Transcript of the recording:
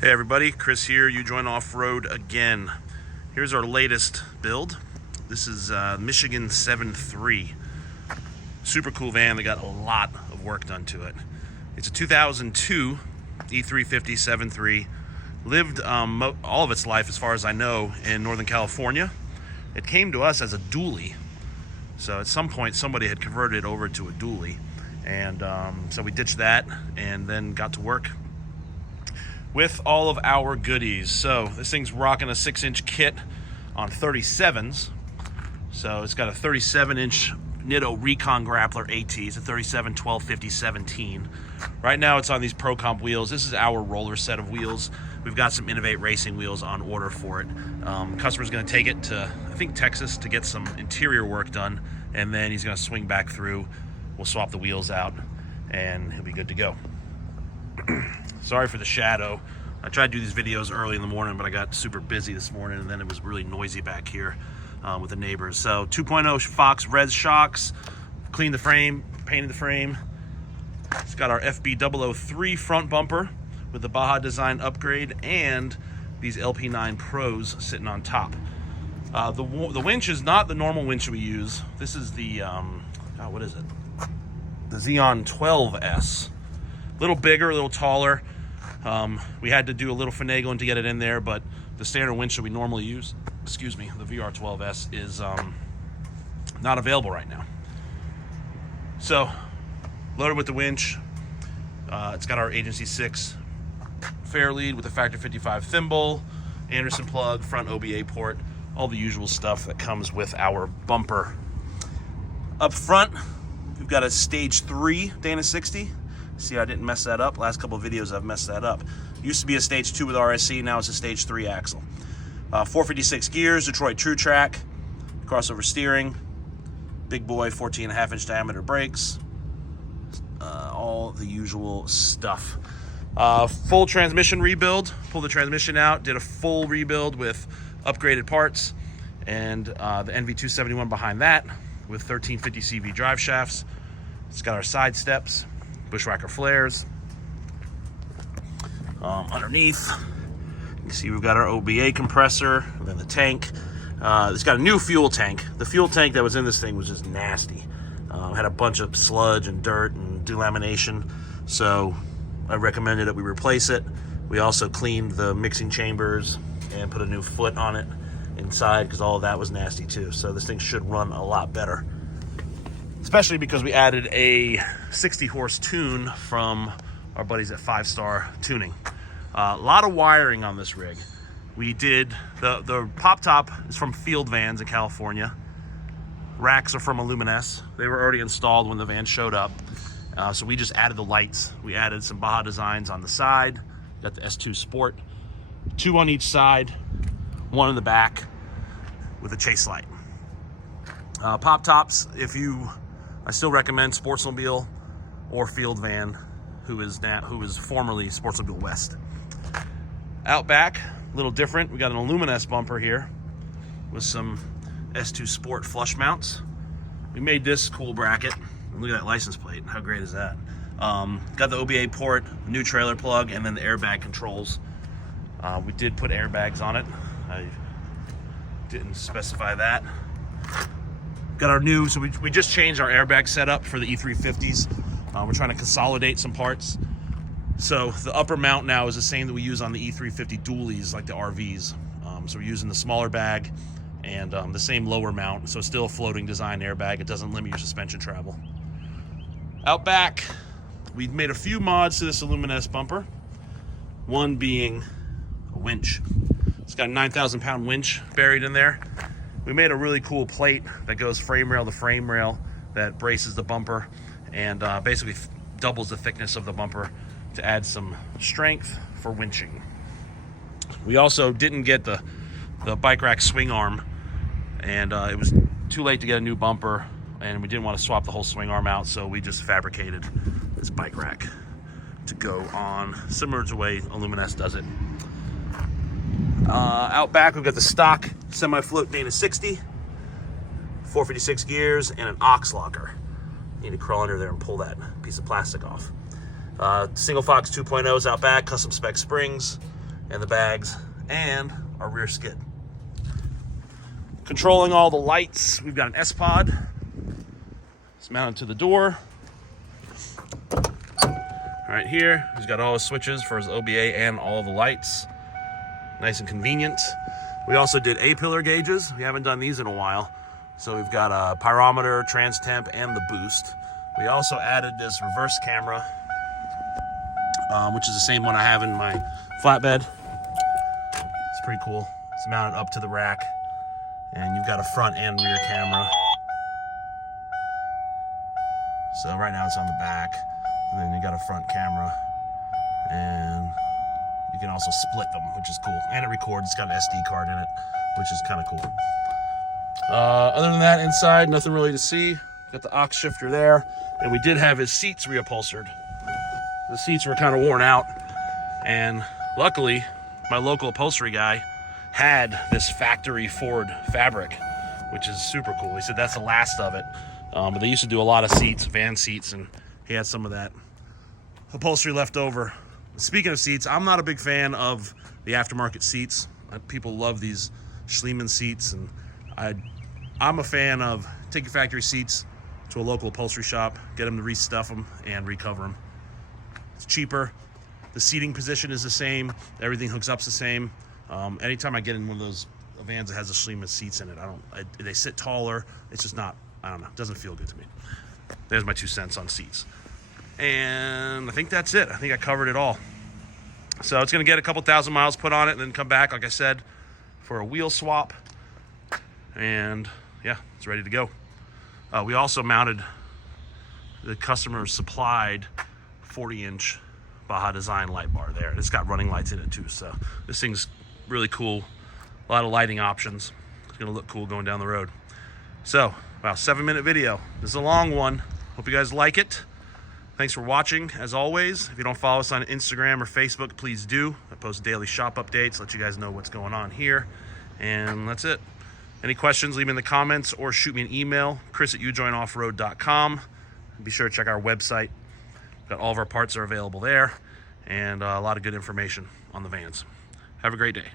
Hey everybody, Chris here, U-Join Off-Road again. Here's our latest build. This is Michigan 7.3. Super cool van that got a lot of work done to it. It's a 2002 E350 7.3. Lived all of its life, as far as I know, in Northern California. It came to us as a dually. So at some point somebody had converted it over to a dually. And so we ditched that and then got to work with all of our goodies. So this thing's rocking a 6-inch kit on 37s. So it's got a 37-inch Nitto Recon Grappler AT. It's a 37, 12, 50, 17. Right now it's on these Pro Comp wheels. This is our roller set of wheels. We've got some Innovate Racing wheels on order for it. Customer's gonna take it to, I think, Texas to get some interior work done, and then he's gonna swing back through. We'll swap the wheels out and he'll be good to go. Sorry for the shadow. I tried to do these videos early in the morning, but I got super busy this morning, and then it was really noisy back here with the neighbors. So 2.0 Fox Res shocks, cleaned the frame, painted the frame. It's got our FB003 front bumper with the Baja Design upgrade and these LP9 Pros sitting on top. The winch is not the normal winch we use. This is the, what is it? The Xeon 12S. A little bigger, a little taller. We had to do a little finagling to get it in there, but the standard winch that we normally use, excuse me, the VR12S is not available right now. So, loaded with the winch. It's got our Agency 6 fair lead with a Factor 55 thimble, Anderson plug, front OBA port, all the usual stuff that comes with our bumper. Up front, we've got a Stage 3 Dana 60. See, I didn't mess that up. Last couple of videos I've messed that up. Used to be a Stage 2 with RSC, now it's a Stage 3 axle. 456 gears, Detroit True Track, crossover steering, big boy 14.5-inch diameter brakes, all the usual stuff. Full transmission rebuild, pulled the transmission out, did a full rebuild with upgraded parts, and the NV271 behind that with 1350 CV drive shafts. It's got our side steps, bushwhacker flares. Underneath, you can see we've got our OBA compressor, and then the tank. It's got a new fuel tank. The fuel tank that was in this thing was just nasty. Had a bunch of sludge and dirt and delamination, so I recommended that we replace it. We also cleaned the mixing chambers and put a new foot on it inside, because all of that was nasty too. So this thing should run a lot better, especially because we added a 60 horse tune from our buddies at 5 Star Tuning. A lot of wiring on this rig. We did, the pop top is from Field Vans in California. Racks are from Illumines. They were already installed when the van showed up. So we just added the lights. We added some Baja Designs on the side. Got the S2 Sport. 2 on each side, 1 in the back with a chase light. Pop tops, I still recommend Sportsmobile or Field Van, who is formerly Sportsmobile West. Out back, a little different. We got an Illumines bumper here with some S2 Sport flush mounts. We made this cool bracket. Look at that license plate. How great is that? Got the OBA port, new trailer plug, and then the airbag controls. We did put airbags on it. I didn't specify that. Got our new, so we just changed our airbag setup for the E350s. We're trying to consolidate some parts. So the upper mount now is the same that we use on the E350 dualies, like the RVs. So we're using the smaller bag and the same lower mount. So still a floating design airbag. It doesn't limit your suspension travel. Out back, we made a few mods to this Illumines bumper. One being a winch. It's got a 9,000 pound winch buried in there. We made a really cool plate that goes frame rail to frame rail that braces the bumper and basically doubles the thickness of the bumper to add some strength for winching. We also didn't get the bike rack swing arm, and it was too late to get a new bumper, and we didn't want to swap the whole swing arm out, so we just fabricated this bike rack to go on, similar to the way Illumines does it. Out back, we've got the stock semi-float Dana 60, 456 gears, and an aux locker. You need to crawl under there and pull that piece of plastic off. Single Fox 2.0s out back, custom spec springs, and the bags and our rear skid. Controlling all the lights, we've got an S-Pod. It's mounted to the door. Right here, he's got all his switches for his OBA and all the lights. Nice and convenient. We also did A-pillar gauges. We haven't done these in a while. So we've got a pyrometer, trans temp, and the boost. We also added this reverse camera, which is the same one I have in my flatbed. It's pretty cool. It's mounted up to the rack, and you've got a front and rear camera. So right now it's on the back, and then you got a front camera, and you can also split them, which is cool. And it records. It's got an SD card in it, which is kind of cool. Other than that, inside, nothing really to see. Got the aux shifter there, and we did have his seats reupholstered. The seats were kind of worn out, and luckily, my local upholstery guy had this factory Ford fabric, which is super cool. He said that's the last of it. But they used to do a lot of seats, van seats, and he had some of that upholstery left over. Speaking of seats, I'm not a big fan of the aftermarket seats. People love these Schliemann seats, and I'm a fan of take your factory seats to a local upholstery shop, get them to restuff them and recover them. It's cheaper. The seating position is the same. Everything hooks up's the same. Anytime I get in one of those vans that has the Schliemann seats in it, they sit taller. It's just not, I don't know, it doesn't feel good to me. There's my 2 cents on seats. And I think that's it. I think I covered it all. So it's gonna get a couple thousand miles put on it and then come back, like I said, for a wheel swap. And yeah, it's ready to go. We also mounted the customer supplied 40-inch Baja Design light bar there. It's got running lights in it too, so this thing's really cool. A lot of lighting options. It's gonna look cool going down the road. So, wow, 7-minute video. This is a long one. Hope you guys like it. Thanks for watching, as always. If you don't follow us on Instagram or Facebook, please do. I post daily shop updates, let you guys know what's going on here. And that's it. Any questions, leave them in the comments or shoot me an email, chris@ujoinoffroad.com. Be sure to check our website. Got all of our parts are available there, and a lot of good information on the vans. Have a great day.